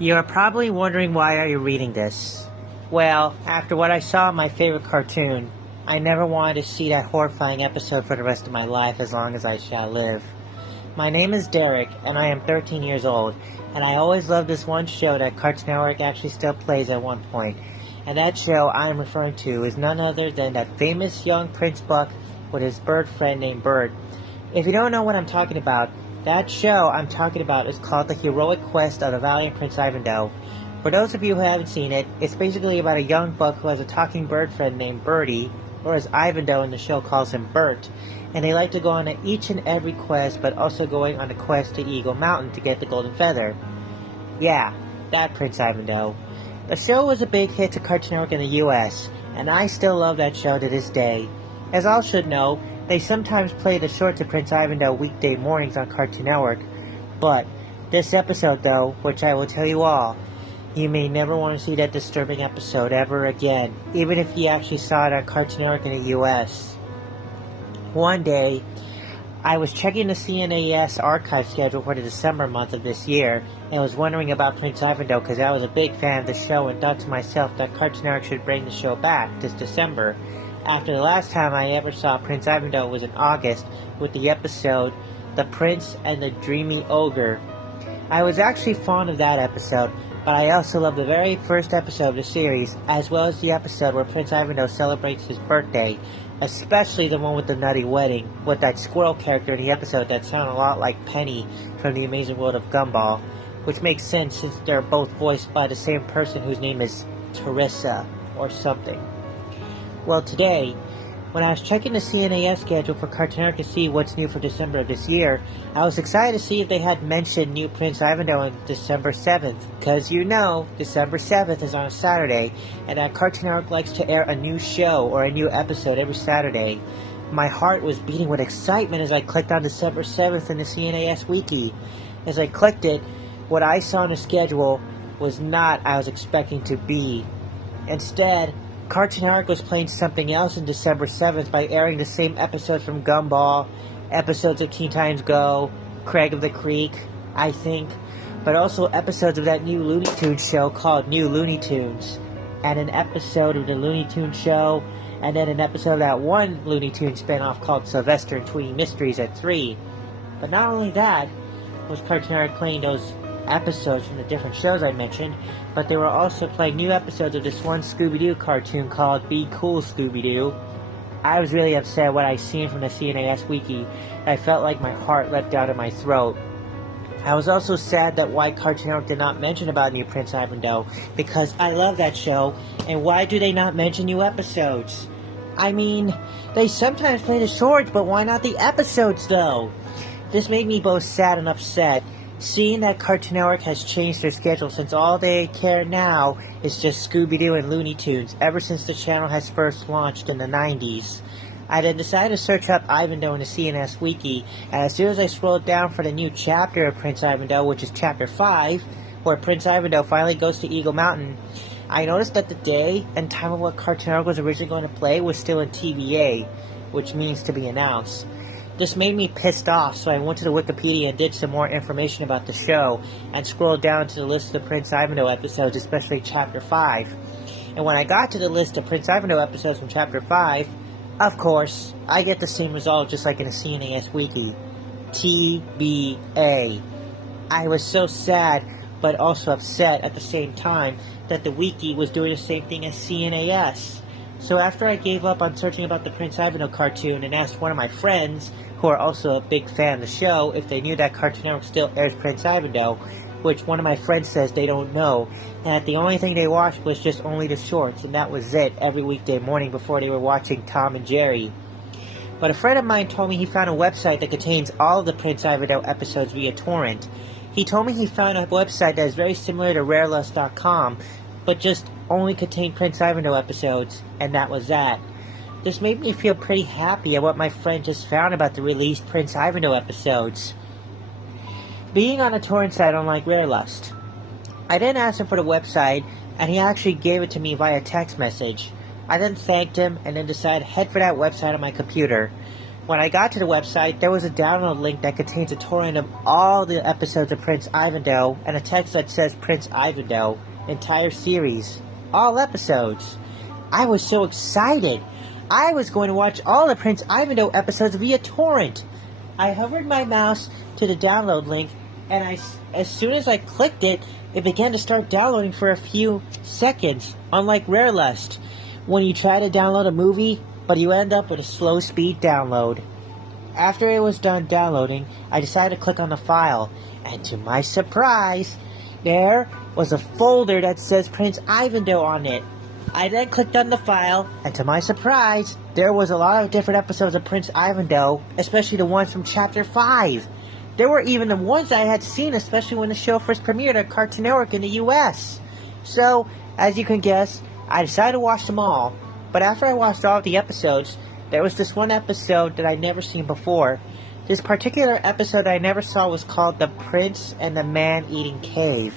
You're probably wondering why are you reading this. Well, after what I saw in my favorite cartoon, I never wanted to see that horrifying episode for the rest of my life as long as I shall live. My name is Derek, and I am 13 years old, and I always loved this one show that Cartoon Network actually still plays at one point. And that show I am referring to is none other than that famous young Prince Buck with his bird friend named Bert. If you don't know what I'm talking about, that show I'm talking about is called The Heroic Quest of the Valiant Prince Ivandoe. For those of you who haven't seen it, it's basically about a young buck who has a talking bird friend named Bertie, or as Ivandoe in the show calls him Bert, and they like to go on each and every quest, but also going on a quest to Eagle Mountain to get the golden feather. Yeah, that Prince Ivandoe. The show was a big hit to Cartoon Network in the US, and I still love that show to this day. As all should know, they sometimes play the shorts of Prince Ivandoe weekday mornings on Cartoon Network, but this episode though, which I will tell you all, you may never want to see that disturbing episode ever again, even if you actually saw it on Cartoon Network in the US. One day, I was checking the CNAS archive schedule for the December month of this year, and was wondering about Prince Ivandoe because I was a big fan of the show and thought to myself that Cartoon Network should bring the show back this December, after the last time I ever saw Prince Ivandoe was in August with the episode The Prince and the Dreamy Ogre. I was actually fond of that episode, but I also loved the very first episode of the series, as well as the episode where Prince Ivandoe celebrates his birthday, especially the one with the nutty wedding, with that squirrel character in the episode that sounded a lot like Penny from The Amazing World of Gumball, which makes sense since they're both voiced by the same person whose name is Teresa, or something. Well, today, when I was checking the CNAS schedule for Cartoon Network to see what's new for December of this year, I was excited to see if they had mentioned new Prince Ivandoe on December 7th, because you know, December 7th is on a Saturday, and that Cartoon Network likes to air a new show or a new episode every Saturday. My heart was beating with excitement as I clicked on December 7th in the CNAS wiki. As I clicked it, what I saw on the schedule was not I was expecting to be. Instead, Cartoon Network was playing something else on December 7th by airing the same episodes from Gumball, episodes of Teen Times Go, Craig of the Creek, I think, but also episodes of that new Looney Tunes show called New Looney Tunes, and an episode of the Looney Tunes show, and then an episode of that one Looney Tunes spinoff called Sylvester and Tweety Mysteries at 3. But not only that was Cartoon Network playing those episodes from the different shows I mentioned, but they were also playing new episodes of this one Scooby-Doo cartoon called Be Cool Scooby-Doo. I was really upset when I seen from the CNAS wiki. I felt like my heart leapt out of my throat. I was also sad that why Cartoon Network did not mention about new Prince Ivandoe, because I love that show, and why do they not mention new episodes? I mean, they sometimes play the shorts, but why not the episodes though? This made me both sad and upset, seeing that Cartoon Network has changed their schedule since all they care now is just Scooby-Doo and Looney Tunes ever since the channel has first launched in the 90s. I then decided to search up Ivandoe in the CNS Wiki, and as soon as I scrolled down for the new chapter of Prince Ivandoe, which is Chapter 5, where Prince Ivandoe finally goes to Eagle Mountain, I noticed that the day and time of what Cartoon Network was originally going to play was still in TBA, which means to be announced. This made me pissed off, so I went to the Wikipedia and did some more information about the show, and scrolled down to the list of the Prince Ivandoe episodes, especially Chapter 5. And when I got to the list of Prince Ivandoe episodes from Chapter 5, of course, I get the same result just like in the CNAS Wiki. TBA. I was so sad, but also upset at the same time, that the Wiki was doing the same thing as CNAS. So after I gave up on searching about the Prince Ivandoe cartoon and asked one of my friends, who are also a big fan of the show, if they knew that Cartoon Network still airs Prince Ivandoe, which one of my friends says they don't know, and that the only thing they watched was just only the shorts, and that was it every weekday morning before they were watching Tom and Jerry. But a friend of mine told me he found a website that contains all of the Prince Ivandoe episodes via torrent. He told me he found a website that is very similar to rarelust.com, but just only contained Prince Ivandoe episodes, and that was that. This made me feel pretty happy at what my friend just found about the released Prince Ivandoe episodes. Being on a torrent site unlike Rarelust, I then asked him for the website, and he actually gave it to me via text message. I then thanked him, and then decided to head for that website on my computer. When I got to the website, there was a download link that contains a torrent of all the episodes of Prince Ivandoe and a text that says Prince Ivandoe, entire series, all episodes. I was so excited. I was going to watch all the Prince Ivandoe episodes via torrent. I hovered my mouse to the download link, and as soon as I clicked it, it began to start downloading for a few seconds, unlike Rarelust, when you try to download a movie, but you end up with a slow speed download. After it was done downloading, I decided to click on the file, and to my surprise, there was a folder that says Prince Ivandoe on it. I then clicked on the file, and to my surprise, there was a lot of different episodes of Prince Ivandoe, especially the ones from Chapter 5. There were even the ones I had seen, especially when the show first premiered at Cartoon Network in the US. So, as you can guess, I decided to watch them all. But after I watched all of the episodes, there was this one episode that I'd never seen before. This particular episode I never saw was called The Prince and the Man-Eating Cave.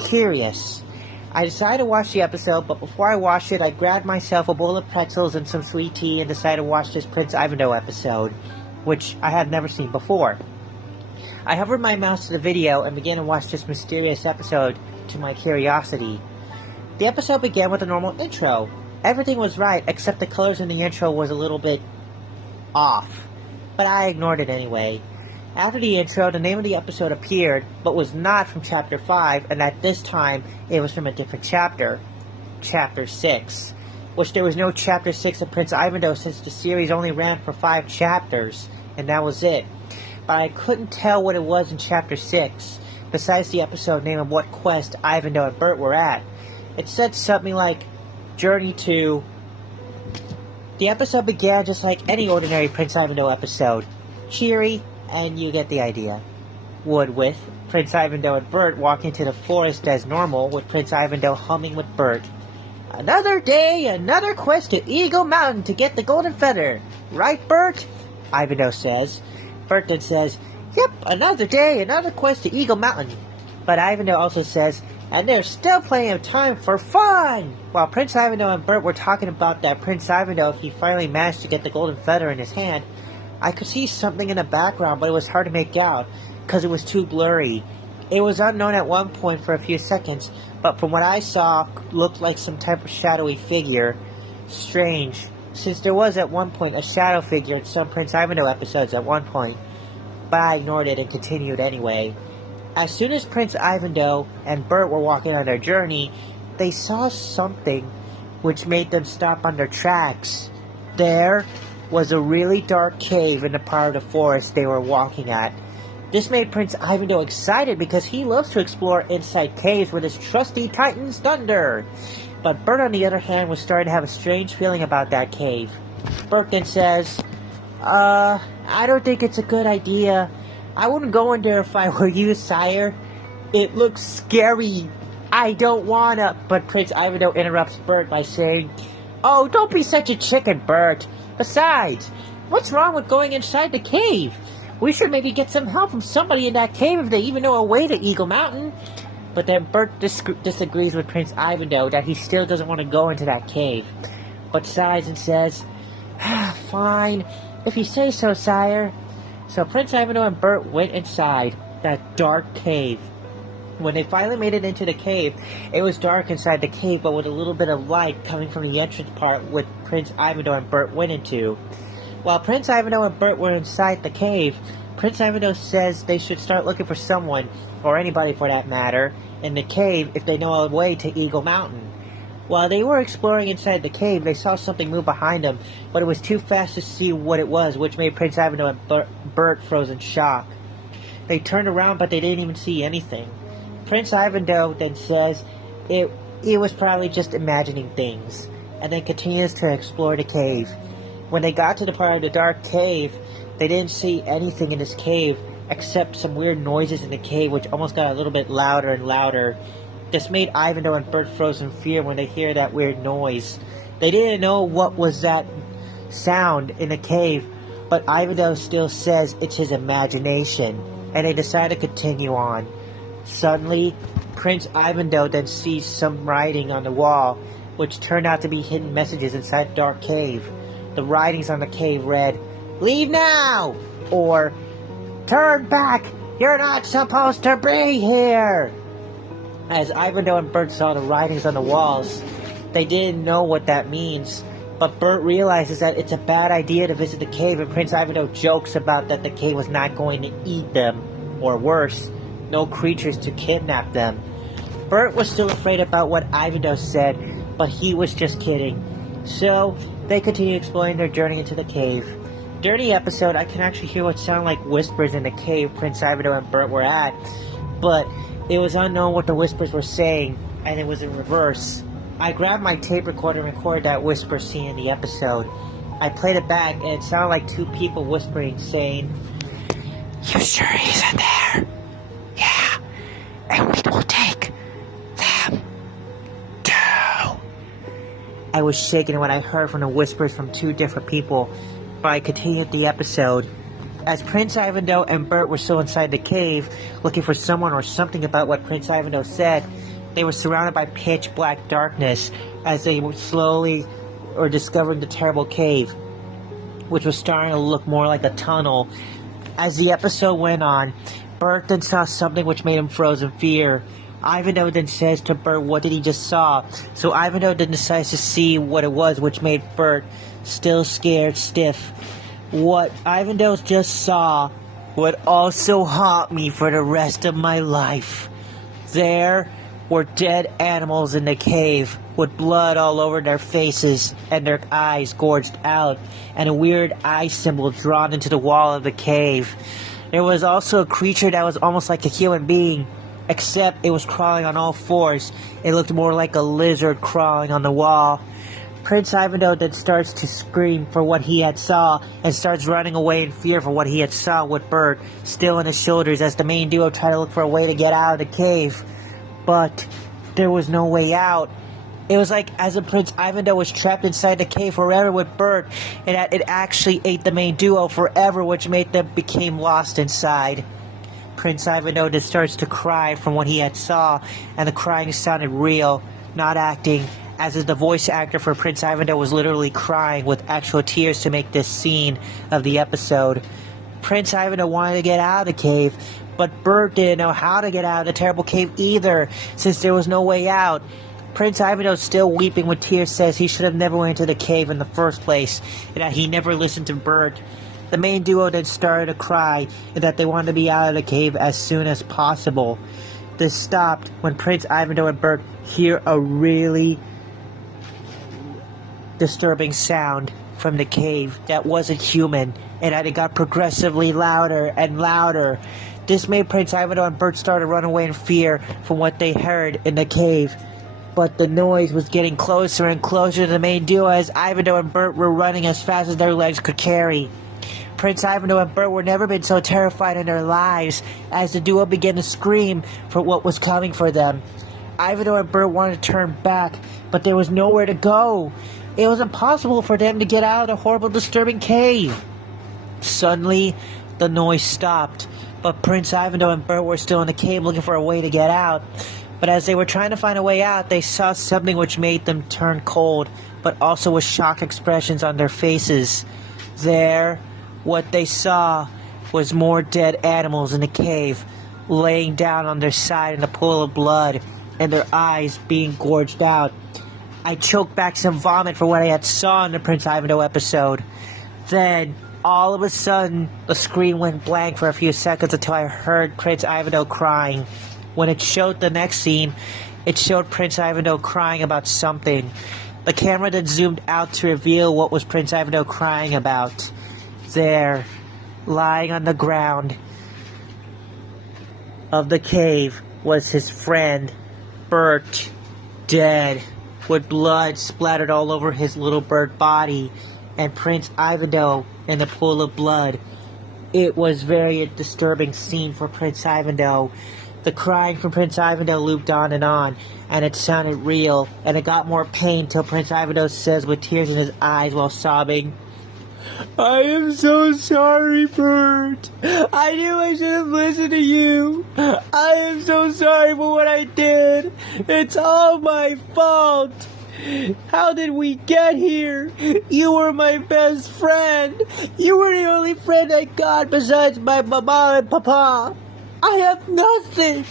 Curious. I decided to watch the episode, but before I watched it, I grabbed myself a bowl of pretzels and some sweet tea and decided to watch this Prince Ivandoe episode, which I had never seen before. I hovered my mouse to the video and began to watch this mysterious episode to my curiosity. The episode began with a normal intro. Everything was right, except the colors in the intro was a little bit off, but I ignored it anyway. After the intro, the name of the episode appeared, but was not from Chapter 5, and at this time, it was from a different chapter, Chapter 6, which there was no Chapter 6 of Prince Ivandoe since the series only ran for 5 chapters, and that was it. But I couldn't tell what it was in Chapter 6, besides the episode name of what quest Ivandoe and Bert were at. It said something like, Journey to... The episode began just like any ordinary Prince Ivandoe episode. Cheery, and you get the idea. Wood with Prince Ivandoe and Bert walking to the forest as normal, with Prince Ivandoe humming with Bert. Another day, another quest to Eagle Mountain to get the golden feather. Right, Bert? Ivandoe says. Bert then says, Yep, another day, another quest to Eagle Mountain. But Ivandoe also says, and there's still plenty of time for fun! While Prince Ivandoe and Bert were talking about that Prince Ivandoe, if he finally managed to get the golden feather in his hand, I could see something in the background, but it was hard to make out, because it was too blurry. It was unknown at one point for a few seconds, but from what I saw, looked like some type of shadowy figure. Strange, since there was at one point a shadow figure in some Prince Ivandoe episodes at one point, but I ignored it and continued anyway. As soon as Prince Ivandoe and Bert were walking on their journey, they saw something which made them stop on their tracks. There was a really dark cave in the part of the forest they were walking at. This made Prince Ivandoe excited because he loves to explore inside caves with his trusty Titan's thunder. But Bert, on the other hand, was starting to have a strange feeling about that cave. Bert then says, I don't think it's a good idea. I wouldn't go in there if I were you, sire. It looks scary. I don't wanna. But Prince Ivandoe interrupts Bert by saying, Oh, don't be such a chicken, Bert. Besides, what's wrong with going inside the cave? We should maybe get some help from somebody in that cave if they even know a way to Eagle Mountain. But then Bert disagrees with Prince Ivandoe that he still doesn't want to go into that cave, but sighs and says, Fine, if you say so, sire. So Prince Ivandoe and Bert went inside that dark cave. When they finally made it into the cave, it was dark inside the cave, but with a little bit of light coming from the entrance part which Prince Ivandoe and Bert went into. While Prince Ivandoe and Bert were inside the cave, Prince Ivandoe says they should start looking for someone, or anybody for that matter, in the cave if they know a way to Eagle Mountain. While they were exploring inside the cave, they saw something move behind them, but it was too fast to see what it was, which made Prince Ivandoe and Bert froze in shock. They turned around, but they didn't even see anything. Prince Ivandoe then says it was probably just imagining things, and then continues to explore the cave. When they got to the part of the dark cave, they didn't see anything in this cave except some weird noises in the cave, which almost got a little bit louder and louder. This made Ivandoe and Bert froze in fear when they hear that weird noise. They didn't know what was that sound in the cave, but Ivandoe still says it's his imagination, and they decide to continue on. Suddenly, Prince Ivandoe then sees some writing on the wall, which turned out to be hidden messages inside the dark cave. The writings on the cave read, leave now, or turn back, you're not supposed to be here. As Ivandoe and Bert saw the writings on the walls, they didn't know what that means, but Bert realizes that it's a bad idea to visit the cave, and Prince Ivandoe jokes about that the cave was not going to eat them, or worse, no creatures to kidnap them. Bert was still afraid about what Ivandoe said, but he was just kidding. So, they continue exploring their journey into the cave. During the episode, I can actually hear what sounded like whispers in the cave Prince Ivandoe and Bert were at, but it was unknown what the whispers were saying, and it was in reverse. I grabbed my tape recorder and recorded that whisper scene in the episode. I played it back, and it sounded like two people whispering, saying, "You sure he's in there? Yeah, and we will take them too." I was shaken when I heard from the whispers from two different people, but I continued the episode. As Prince Ivandoe and Bert were still inside the cave, looking for someone or something about what Prince Ivandoe said, they were surrounded by pitch black darkness as they were slowly discovering the terrible cave, which was starting to look more like a tunnel. As the episode went on, Bert then saw something which made him froze in fear. Ivandoe then says to Bert, what did he just saw? So Ivandoe then decides to see what it was, which made Bert, still scared, stiff. What Ivandoe just saw would also haunt me for the rest of my life. There were dead animals in the cave, with blood all over their faces and their eyes gorged out, and a weird eye symbol drawn into the wall of the cave. There was also a creature that was almost like a human being, except it was crawling on all fours. It looked more like a lizard crawling on the wall. Prince Ivandoe then starts to scream for what he had saw, and starts running away in fear for what he had saw, with Bert still on his shoulders as the main duo try to look for a way to get out of the cave. But there was no way out. It was like as if Prince Ivandoe was trapped inside the cave forever with Bert, and that it actually ate the main duo forever, which made them become lost inside. Prince Ivandoe then starts to cry from what he had saw, and the crying sounded real, not acting, as if the voice actor for Prince Ivandoe was literally crying with actual tears to make this scene of the episode. Prince Ivandoe wanted to get out of the cave, but Bert didn't know how to get out of the terrible cave either, since there was no way out. Prince Ivandoe, still weeping with tears, says he should have never went into the cave in the first place, and that he never listened to Bert. The main duo then started to cry, and that they wanted to be out of the cave as soon as possible. This stopped when Prince Ivandoe and Bert hear a really disturbing sound from the cave that wasn't human, and that it got progressively louder and louder. This made Prince Ivandoe and Bert start to run away in fear from what they heard in the cave. But the noise was getting closer and closer to the main duo as Ivandoe and Bert were running as fast as their legs could carry. Prince Ivandoe and Bert were never been so terrified in their lives as the duo began to scream for what was coming for them. Ivandoe and Bert wanted to turn back, but there was nowhere to go. It was impossible for them to get out of the horrible, disturbing cave. Suddenly, the noise stopped, but Prince Ivandoe and Bert were still in the cave looking for a way to get out. But as they were trying to find a way out, they saw something which made them turn cold, but also with shocked expressions on their faces. There, what they saw was more dead animals in the cave, laying down on their side in a pool of blood, and their eyes being gorged out. I choked back some vomit for what I had saw in the Prince Ivandoe episode. Then, all of a sudden, the screen went blank for a few seconds until I heard Prince Ivandoe crying. When it showed the next scene, it showed Prince Ivandoe crying about something. The camera then zoomed out to reveal what was Prince Ivandoe crying about. There, lying on the ground of the cave, was his friend, Bert, dead, with blood splattered all over his little bird body, and Prince Ivandoe in the pool of blood. It was very disturbing scene for Prince Ivandoe. The crying from Prince Ivandoe looped on, and it sounded real, and it got more pain till Prince Ivandoe says with tears in his eyes while sobbing, "I am so sorry, Bert. I knew I should have listened to you. I am so sorry for what I did. It's all my fault. How did we get here? You were my best friend. You were the only friend I got besides my mama and papa. I have nothing.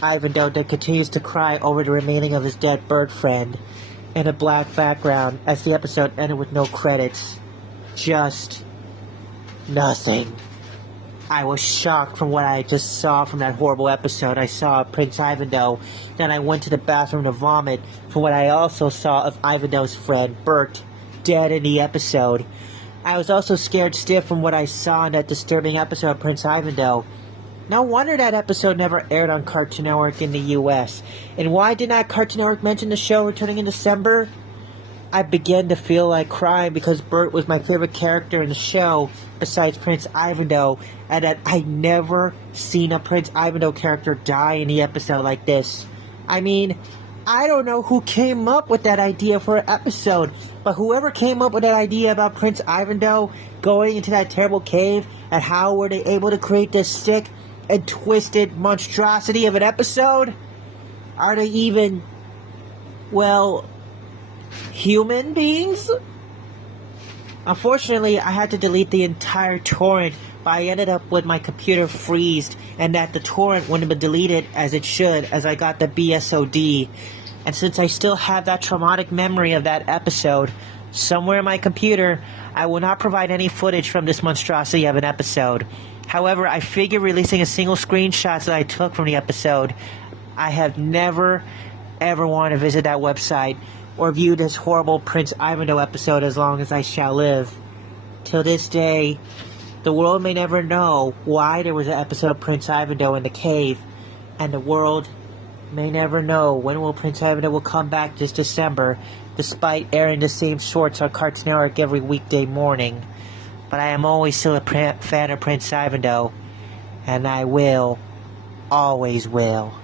Ivandoe continues to cry over the remaining of his dead Bert friend in a black background as the episode ended with no credits. Just nothing. I was shocked from what I just saw from that horrible episode. I saw Prince Ivandoe, then I went to the bathroom to vomit from what I also saw of Ivandoe's friend, Bert, dead in the episode. I was also scared stiff from what I saw in that disturbing episode of Prince Ivandoe. No wonder that episode never aired on Cartoon Network in the US. And why did not Cartoon Network mention the show returning in December? I began to feel like crying because Bert was my favorite character in the show besides Prince Ivandoe, and that I'd never seen a Prince Ivandoe character die in the episode like this. I mean, I don't know who came up with that idea for an episode, but whoever came up with that idea about Prince Ivandoe going into that terrible cave, and how were they able to create this sick and twisted monstrosity of an episode? Are they even, well, human beings? Unfortunately, I had to delete the entire torrent, but I ended up with my computer freezed, and that the torrent wouldn't have been deleted as it should, as I got the BSOD. And since I still have that traumatic memory of that episode somewhere in my computer, I will not provide any footage from this monstrosity of an episode. However, I figure releasing a single screenshot that I took from the episode. I have never, ever wanted to visit that website or view this horrible Prince Ivandoe episode as long as I shall live. Till this day, the world may never know why there was an episode of Prince Ivandoe in the cave, and the world may never know when will Prince Ivandoe will come back this December, despite airing the same shorts on Cartoon Network every weekday morning. But I am always still a fan of Prince Ivandoe, and I will, always will.